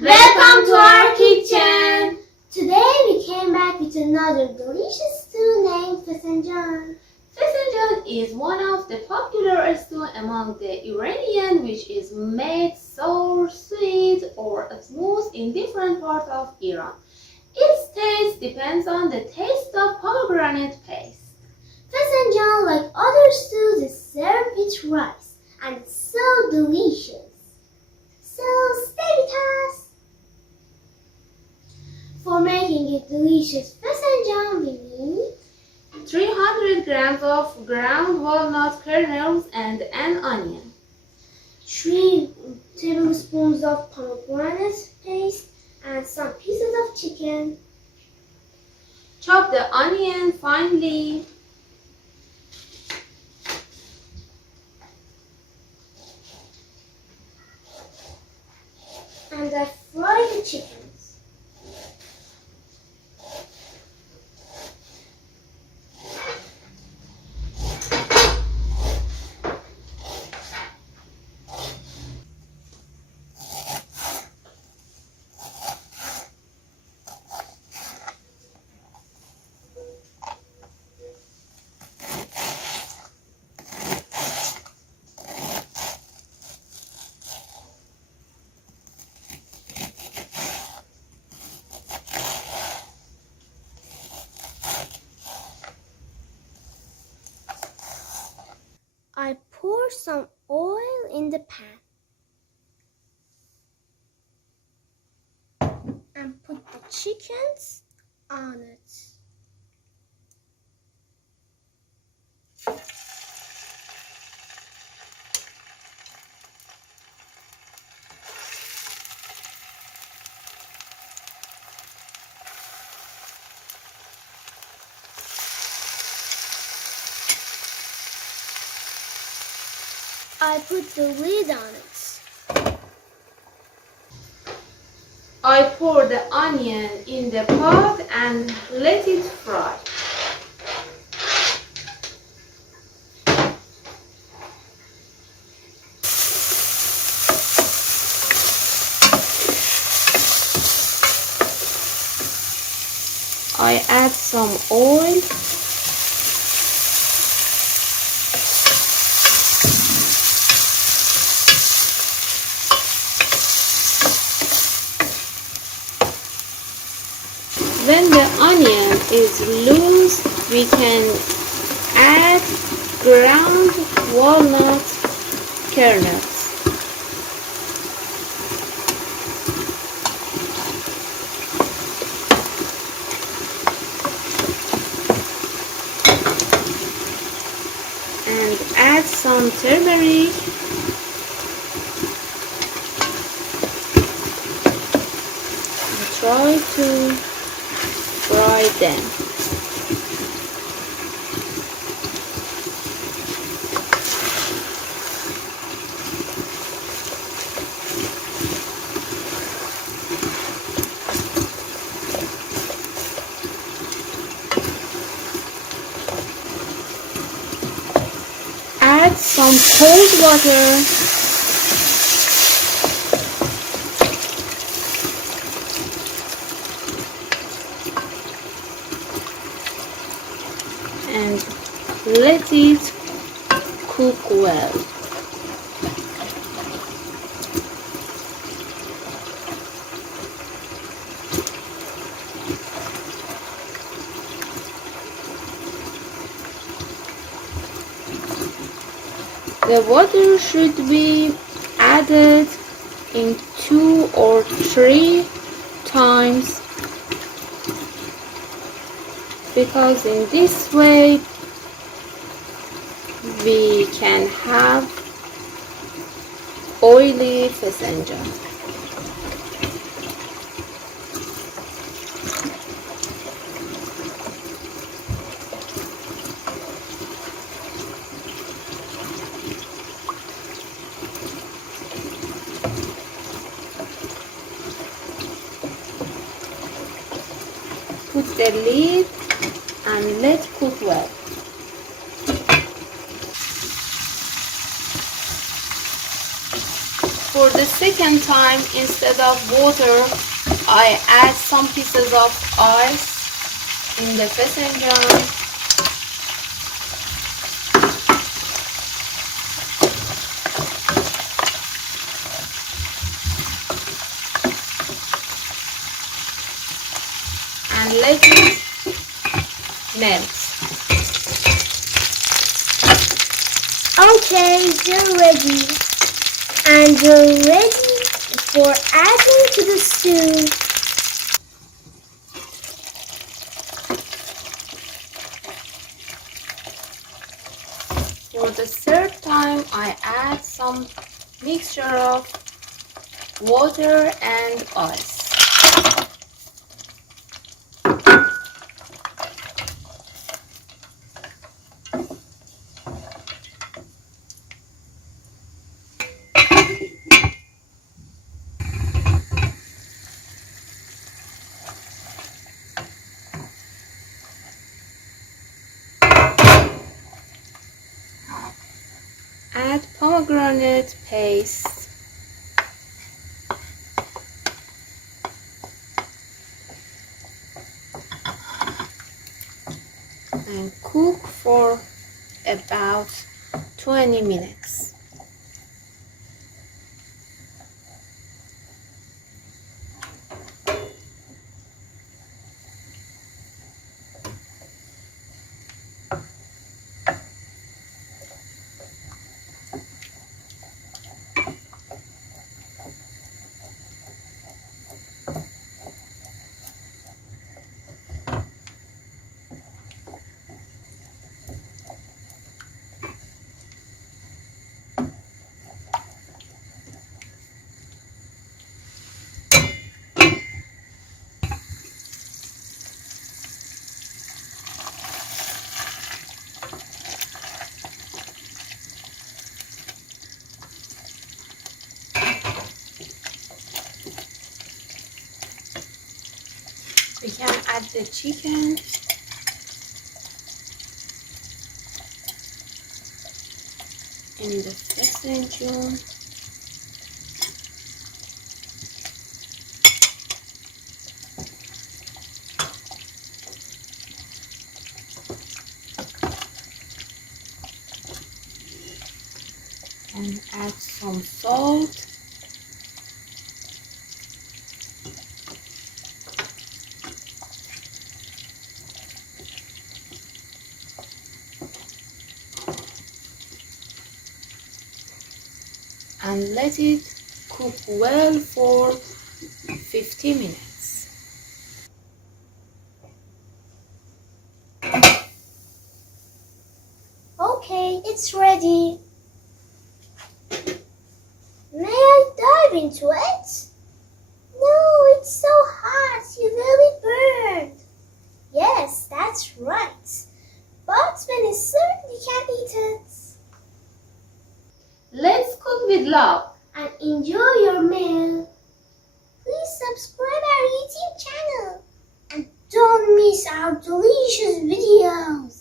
Welcome to our kitchen! Today we came back with another delicious stew named Fesenjaan. Fesenjaan is one of the popular stews among the Iranian, which is made sour, sweet, or smooth in different parts of Iran. Its taste depends on the taste of pomegranate paste. Fesenjaan, like other stews, is served with rice and it's so delicious. So stay with us! For making a delicious Fesenjaan, we need 300 grams of ground walnut kernels and an onion. 3 tablespoons of pomegranate paste and some pieces of chicken. Chop the onion finely. And I fry the chickens. I pour some oil in the pan and put the chickens on it. I put the lid on it. I pour the onion in the pot and let it fry. I add some oil. When the onion is loose, we can add ground walnut kernels. And add some turmeric. And try to fry them. Add some cold water. And let it cook well. The water should be added in 2 or 3 times, because in this way we can have oily Fesenjaan. Put the lid and let cook well. For the second time, instead of water, I add some pieces of ice in the Fesenjaan. And let it melt. Okay, they're ready. And they're ready for adding to the stew. For the third time, I add some mixture of water and ice. Add pomegranate paste and cook for about 20 minutes. We can add the chicken in the Fesenjoon. And add some salt. And let it cook well for 50 minutes. Okay, it's ready. May I dive into it? No, it's so hot, you will be burned. Yes, that's right. But when it's served, you can eat it. Let's cook with love. And enjoy your meal. Please subscribe our YouTube channel. And don't miss our delicious videos.